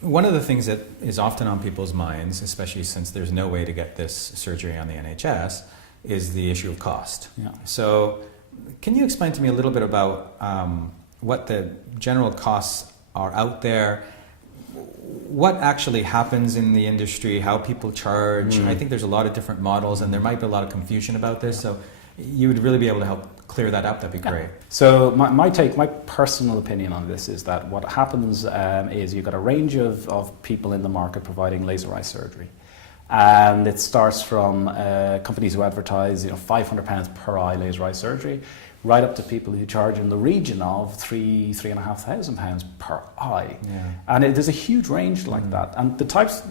One of the things that is often on people's minds, especially since there's no way to get this surgery on the NHS, is the issue of cost. Yeah. So can you explain to me a little bit about what the general costs are out there, what actually happens in the industry, how people charge? I think there's a lot of different models and there might be a lot of confusion about this, so you would really be able to help clear that up. That'd be great. So my personal opinion on this is that what happens is you've got a range of people in the market providing laser eye surgery. And it starts from companies who advertise, £500 per eye laser eye surgery, right up to people who charge in the region of £3,500 per eye. Yeah. And there's a huge range like that. And the types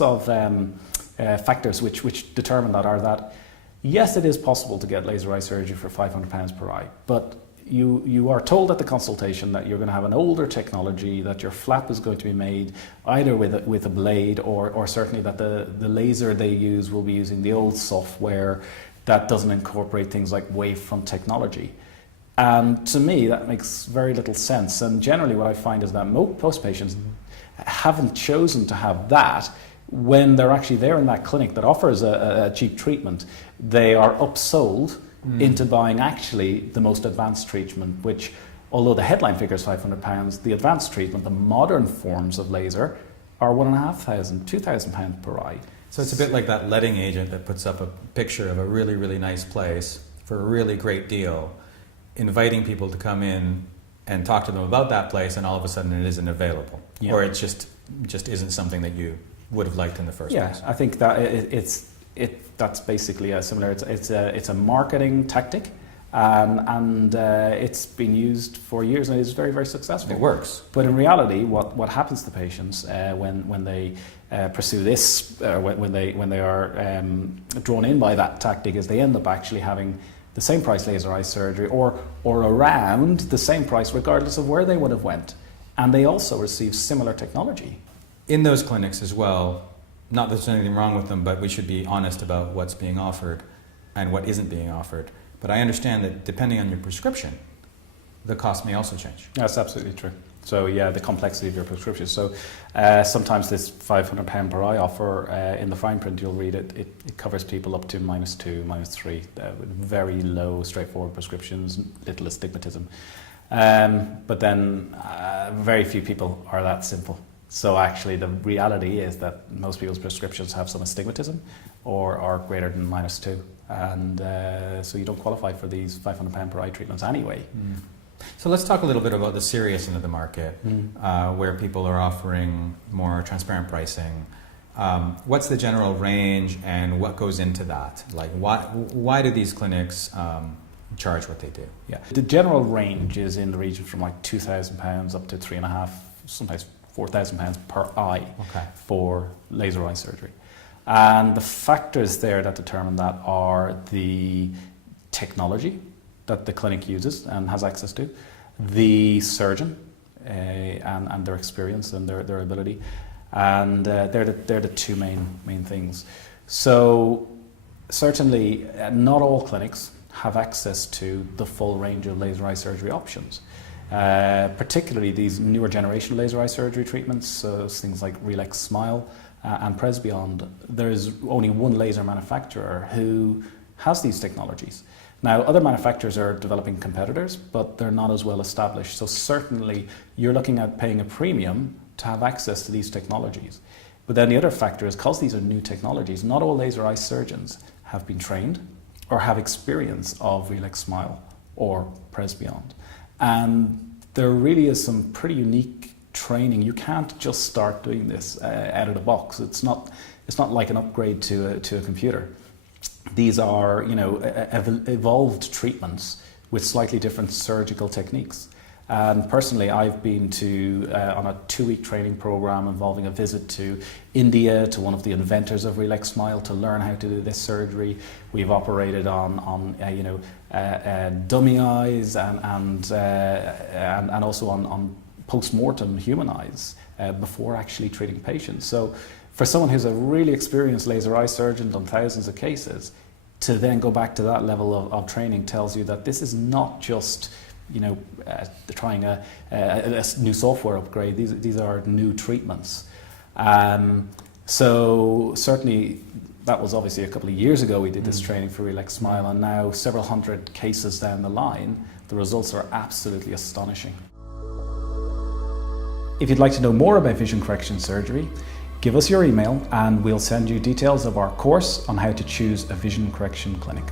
of factors which determine that are that, yes, it is possible to get laser eye surgery for £500 per eye, but you are told at the consultation that you're going to have an older technology, that your flap is going to be made either with a blade or certainly that the laser they use will be using the old software that doesn't incorporate things like wavefront technology. And to me, that makes very little sense. And generally what I find is that most patients haven't chosen to have that when they're actually there in that clinic that offers a cheap treatment. They are upsold into buying actually the most advanced treatment, which, although the headline figure is £500, the advanced treatment, the modern forms of laser, are £1,500, £2,000 per eye. So it's a bit like that letting agent that puts up a picture of a really, really nice place for a really great deal, inviting people to come in and talk to them about that place, and all of a sudden it isn't available. Yeah. Or it just isn't something that you would have liked in the first place. Yeah, I think that that's basically similar. It's a marketing tactic, and it's been used for years and it's very, very successful. It works. But in reality, what happens to patients when they pursue this, when they are drawn in by that tactic, is they end up actually having the same price laser eye surgery or around the same price regardless of where they would have went, and they also receive similar technology. In those clinics as well, not that there's anything wrong with them, but we should be honest about what's being offered and what isn't being offered. But I understand that depending on your prescription, the cost may also change. That's absolutely true. So yeah, the complexity of your prescription. So sometimes this £500 per eye offer, in the fine print you'll read it covers people up to -2, -3, with very low, straightforward prescriptions, little astigmatism. But then very few people are that simple. So actually the reality is that most people's prescriptions have some astigmatism or are greater than -2. And so you don't qualify for these £500 per eye treatments anyway. So let's talk a little bit about the serious end of the market, where people are offering more transparent pricing. What's the general range and what goes into that? Like why do these clinics charge what they do? Yeah, the general range is in the region from like £2,000 up to £3,500, sometimes £4,000 per eye for laser eye surgery. And the factors there that determine that are the technology that the clinic uses and has access to, the surgeon and their experience and their ability, and they're the two main things. So certainly not all clinics have access to the full range of laser eye surgery options. Particularly these newer generation laser eye surgery treatments, so things like Relax Smile and Presbeyond. There's only one laser manufacturer who has these technologies. Now, other manufacturers are developing competitors, but they're not as well established. So certainly you're looking at paying a premium to have access to these technologies. But then the other factor is, because these are new technologies, not all laser eye surgeons have been trained or have experience of Relax Smile or Presbeyond. And there really is some pretty unique training. You can't just start doing this out of the box. It's not like an upgrade to a computer. These are evolved treatments with slightly different surgical techniques. And personally, I've been on a 2-week training program involving a visit to India, to one of the inventors of Relax Smile, to learn how to do this surgery. We've operated on dummy eyes and also on post-mortem human eyes before actually treating patients. So for someone who's a really experienced laser eye surgeon, done thousands of cases, to then go back to that level of training tells you that this is not just trying a new software upgrade. These are new treatments. So certainly that was obviously a couple of years ago we did this training for Relax Smile, and now several hundred cases down the line, the results are absolutely astonishing. If you'd like to know more about vision correction surgery, give us your email and we'll send you details of our course on how to choose a vision correction clinic.